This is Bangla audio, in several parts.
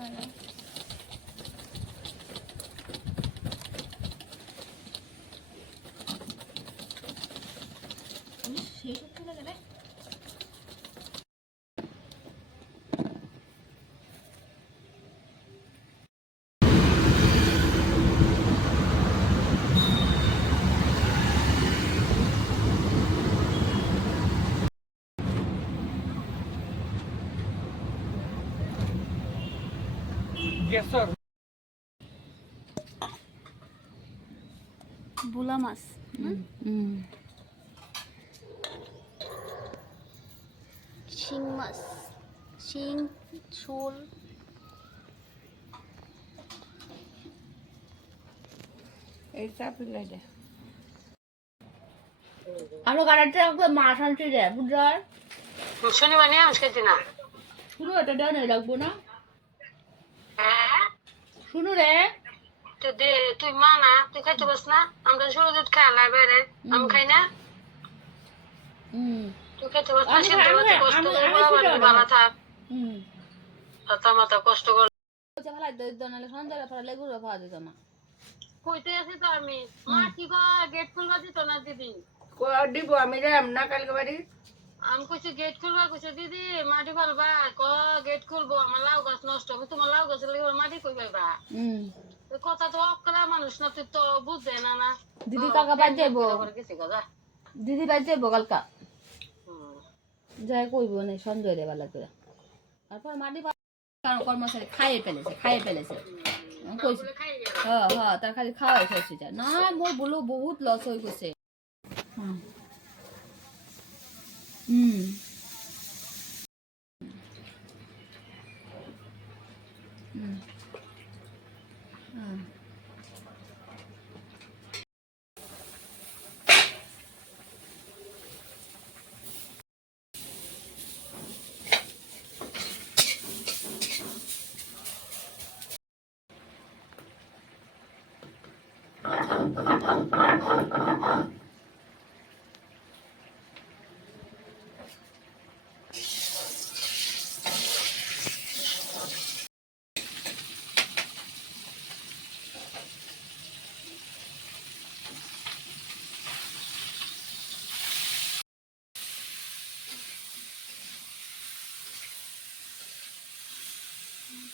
ভালো সেই সব বুলা মাছ শিং মাছ শিং শোল দে আমরা মাছ আনতে যায় বুঝার শনিবার নিয়ে আজকে দিনা শুনো এটা দেওয়া নেই লাগবো না শুনো রে। তো দে তুই মা না তুই খাইতে পাস না? আমরা ছোট দুধ খেলা বাইরে। আমি খাই না? তুই খাইতে পাস না সিদ্ধ খাই, আমি কষ্ট করে করতে থাক। হুম। হাতা মাথা কষ্ট করে। ভালো দই দনালে সন্ধ্যা পরে লেগুর পাওয়া যেত না। কইতে আছি তো আমি। মা কি গেট খুলবা দিত না দিদি? দিব আমি যাম না কালকে বাড়ি। আমি কইছি গেট খুলবা? কইছে দিদি মাটি ফালবা। ক গেট খুলবো আমার লাউ গাছ নষ্ট হবে তোমার লাউ গাছ লাগবে মাটি কই তো কথা তো অকলা মানুষ না তুই তো বুঝবে না না। দিদি কাকা বাদ কথা দিদি বাদ যাইবো কালকা? যাই কইব না সঞ্জয় রে বালা করে তারপর মাটি কারণ কর্মচারী খাইয়ে ফেলেছে খাইয়ে ফেলেছে। কইছি হ্যাঁ হ্যাঁ তার খালি খাওয়াই খাইছে না মোর বলো বহুত লস হয়ে গেছে। হুম। হুম হুম হুম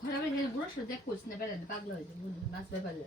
ঘরে বাইরে বুড়ো সে দেখ কইস না বেড়াতে পাগল হয়েছে মাছ ব্যাপারে